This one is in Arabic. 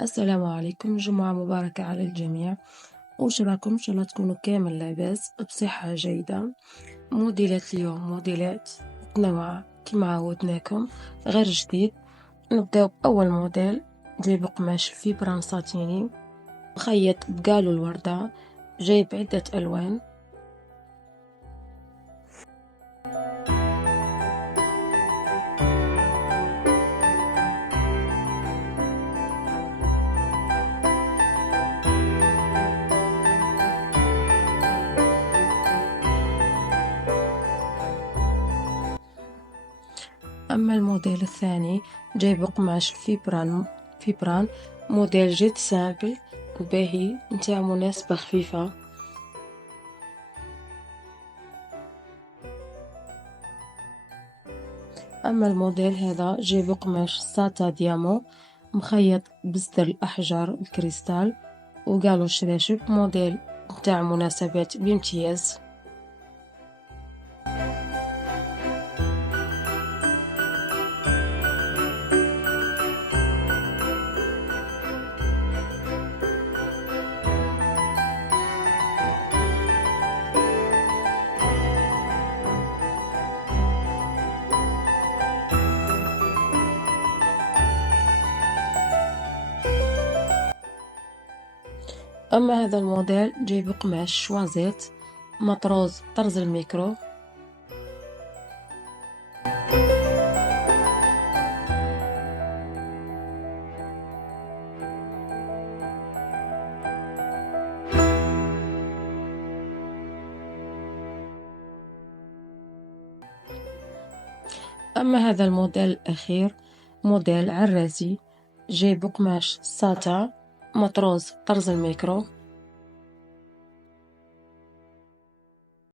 السلام عليكم، جمعة مباركة على الجميع. وش راكم؟ إن شاء الله تكونوا كامل لاباس بصحة جيدة. موديلات اليوم موديلات متنوعة كما عودناكم، غير جديد. نبداو بأول موديل، جايب قماش فيبران ساتيني مخيط بقالو الوردة، جايب عدة ألوان. أما الموديل الثاني جايب قماش فيبران موديل جد سامبل وباهي نتاع مناسبة خفيفة. أما الموديل هذا جايب قماش ساتا ديامو مخيط بزر الأحجار الكريستال وقالوا شراشف، موديل بتاع مناسبات بامتياز. أما هذا الموديل جايب قماش شوازيت مطروز طرز الميكرو. أما هذا الموديل الأخير موديل عراسي، جايب قماش ساتا مطروز طرز الميكرو.